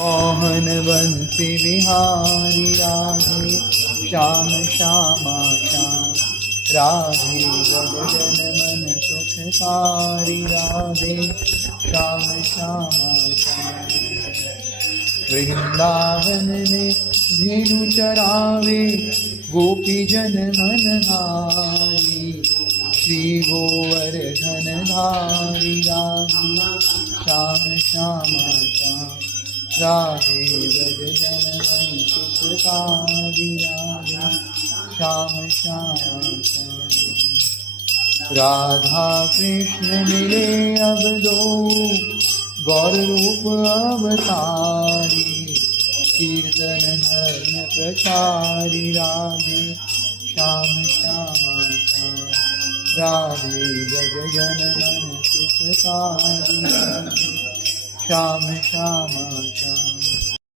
मोहन बंसी विहारी राधे श्याम श्यामा श्याम राधे भजन मन सुखकारी राधे श्याम श्यामा श्याम। वृंदावन में धेनु चरावे गोपी जन मनहारी श्री गोवर्धन धारी राधे श्याम श्यामा श्याम राधे भजन मन सुखकारी राधे श्याम श्याम श्याम। राधा कृष्ण मिले अब दो गौर रूप अवतारी कीर्तन धर्म प्रचारी राधे श्याम श्यामा श्याम राधे भजन मन सुखकारी राधे श्याम श्यामा श्याम।